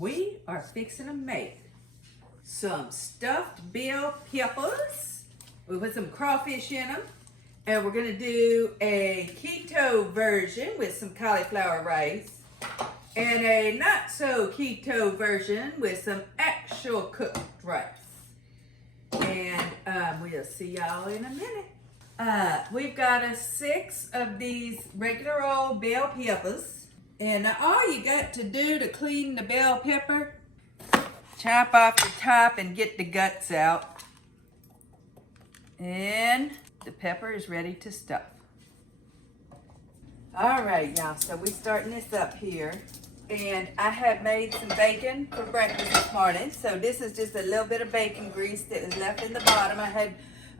we are fixing to make some stuffed bell peppers. We put some crawfish in them. And we're gonna do a keto version with some cauliflower rice. And a not so keto version with some actual cooked rice. And we'll see y'all in a minute. We've got us 6 of these regular old bell peppers. And all you got to do to clean the bell pepper, chop off the top and get the guts out. And the pepper is ready to stuff. All right, y'all, so we're starting this up here. And I have made some bacon for breakfast this morning. So this is just a little bit of bacon grease that was left in the bottom. I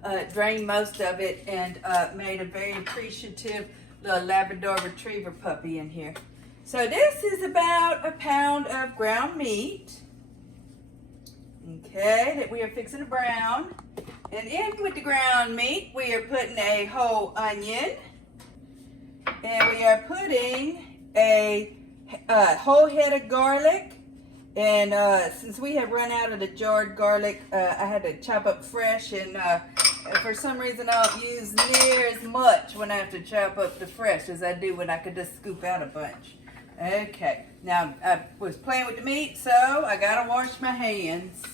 had drained most of it and made a very appreciative little Labrador Retriever puppy in here. So this is about a pound of ground meat, okay, that we are fixing to brown. And in with the ground meat, we are putting a whole onion, and we are putting a whole head of garlic. And since we have run out of the jarred garlic, I had to chop up fresh, and for some reason I don't use near as much when I have to chop up the fresh as I do when I could just scoop out a bunch. Okay, now I was playing with the meat, so I gotta wash my hands.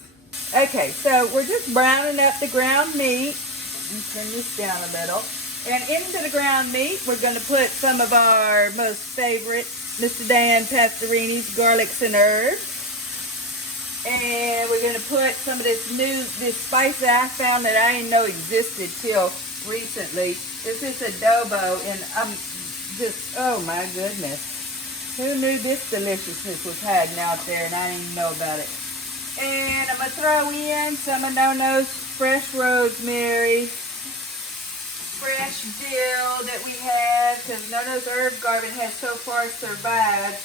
Okay, so we're just browning up the ground meat. Let me turn this down a little. And into the ground meat, we're gonna put some of our most favorite Mr. Dan Pastorini's garlics and herbs. And we're gonna put some of this spice that I found that I didn't know existed till recently. This is adobo, and I'm just, oh my goodness. Who knew this deliciousness was hiding out there and I didn't even know about it. And I'm gonna throw in some of Nonna's fresh rosemary, fresh dill that we have, because Nonna's herb garden has so far survived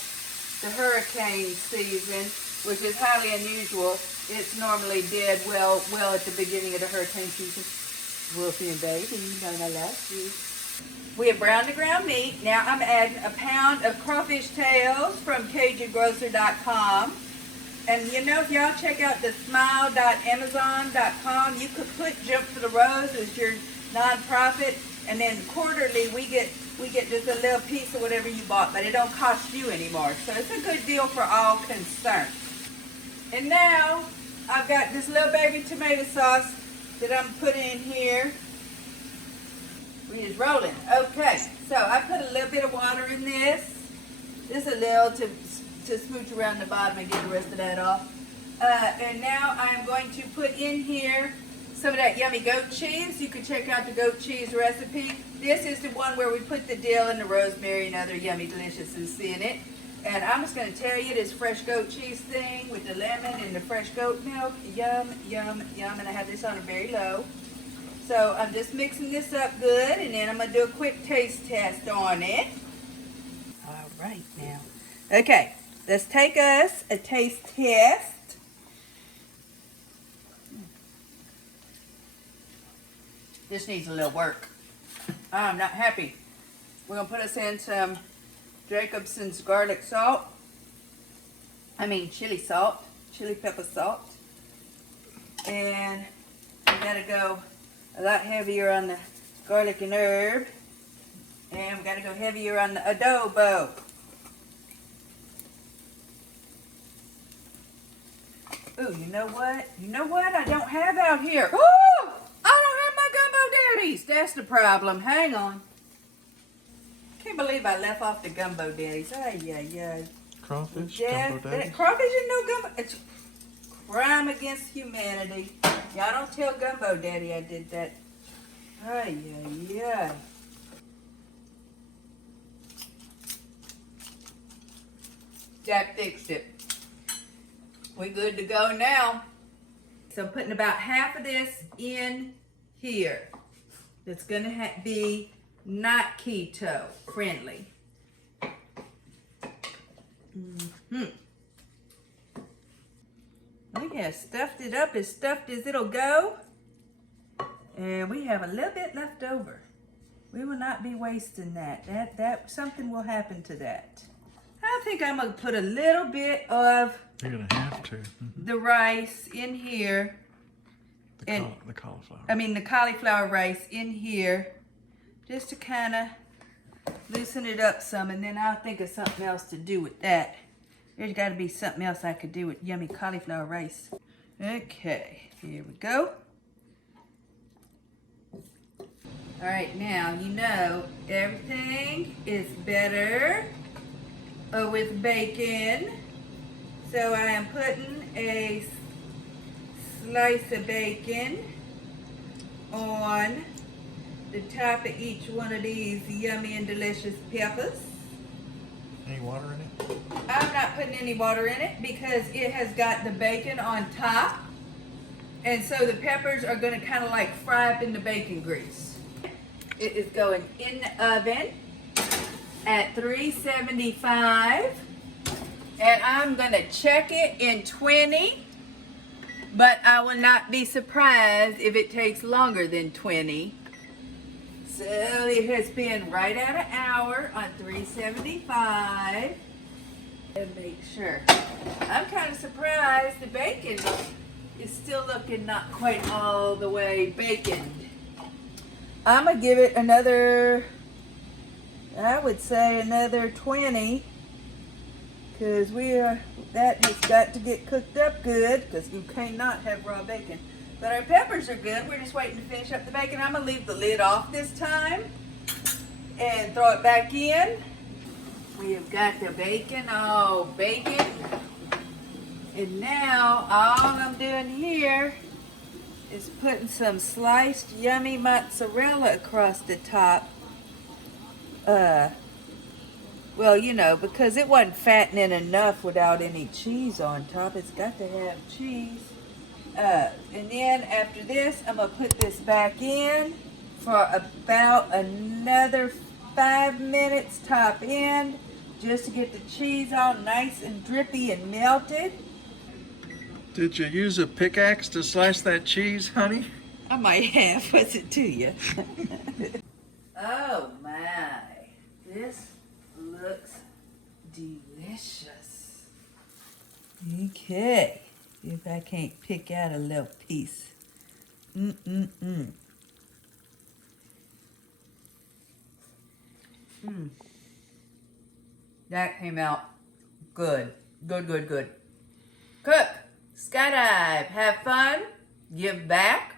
the hurricane season, which is highly unusual. It's normally dead well at the beginning of the hurricane season. Wolfie and baby, Nonna loves you. We have browned the ground meat. Now I'm adding a pound of crawfish tails from CajunGrocer.com. And you know, if y'all check out the smile.amazon.com, you could put Jump for the Rose as your nonprofit, and then quarterly we get just a little piece of whatever you bought, but it don't cost you anymore. So it's a good deal for all concerned. And now I've got this little baby tomato sauce that I'm putting in here. We is rolling. Okay, so I put a little bit of water in this. Just a little to smooch around the bottom and get the rest of that off. And now I'm going to put in here some of that yummy goat cheese. You can check out the goat cheese recipe. This is the one where we put the dill and the rosemary and other yummy deliciousness in it. And I'm just going to tell you this fresh goat cheese thing with the lemon and the fresh goat milk. Yum, yum, yum. And I have this on a very low. So I'm just mixing this up good, and then I'm going to do a quick taste test on it. All right now. Okay, let's take us a taste test. This needs a little work. I'm not happy. We're going to put us in some Jacobson's garlic salt. Chili salt. Chili pepper salt. And we got to go a lot heavier on the garlic and herb. And we got to go heavier on the adobo. Ooh, you know what? You know what I don't have out here? Oh! I don't have my gumbo daddies. That's the problem. Hang on. Can't believe I left off the gumbo daddies. Ay, ay, ay. Crawfish, Yeah, gumbo daddies. crawfish and no gumbo. It's crime against humanity. Y'all don't tell Gumbo Daddy I did that. Ay, ay, ay. That fixed it. We good to go now. So I'm putting about half of this in here. That's going to be not keto friendly. We have stuffed it up as stuffed as it'll go. And we have a little bit left over. We will not be wasting that. That something will happen to that. Hi, I think I'm gonna put a little bit of You're gonna have to. the rice in here. The cauliflower. The cauliflower rice in here, just to kind of loosen it up some, and then I'll think of something else to do with that. There's got to be something else I could do with yummy cauliflower rice. Okay, here we go. All right, now you know everything is better with bacon. So I am putting a slice of bacon on the top of each one of these yummy and delicious peppers. Any water in it? I'm not putting any water in it because it has got the bacon on top. And so the peppers are going to kind of like fry up in the bacon grease. It is going in the oven at 375. And I'm going to check it in 20. But I will not be surprised if it takes longer than 20. So it has been right at an hour on 375. And make sure. I'm kind of surprised the bacon is still looking not quite all the way baconed. I'm going to give it another, I would say another 20. Because that has got to get cooked up good, because you cannot have raw bacon. But our peppers are good. We're just waiting to finish up the bacon. I'm going to leave the lid off this time and throw it back in. We have got the bacon all bacon. And now all I'm doing here is putting some sliced yummy mozzarella across the top. Well, you know, because it wasn't fattening enough without any cheese on top. It's got to have cheese. And then after this, I'm going to put this back in for about another 5 minutes top end, just to get the cheese all nice and drippy and melted. Did you use a pickaxe to slice that cheese, honey? I might have. What's it to you? Oh my. This looks delicious. Okay. See if I can't pick out a little piece. That came out good. Good. Cook, skydive, have fun, give back.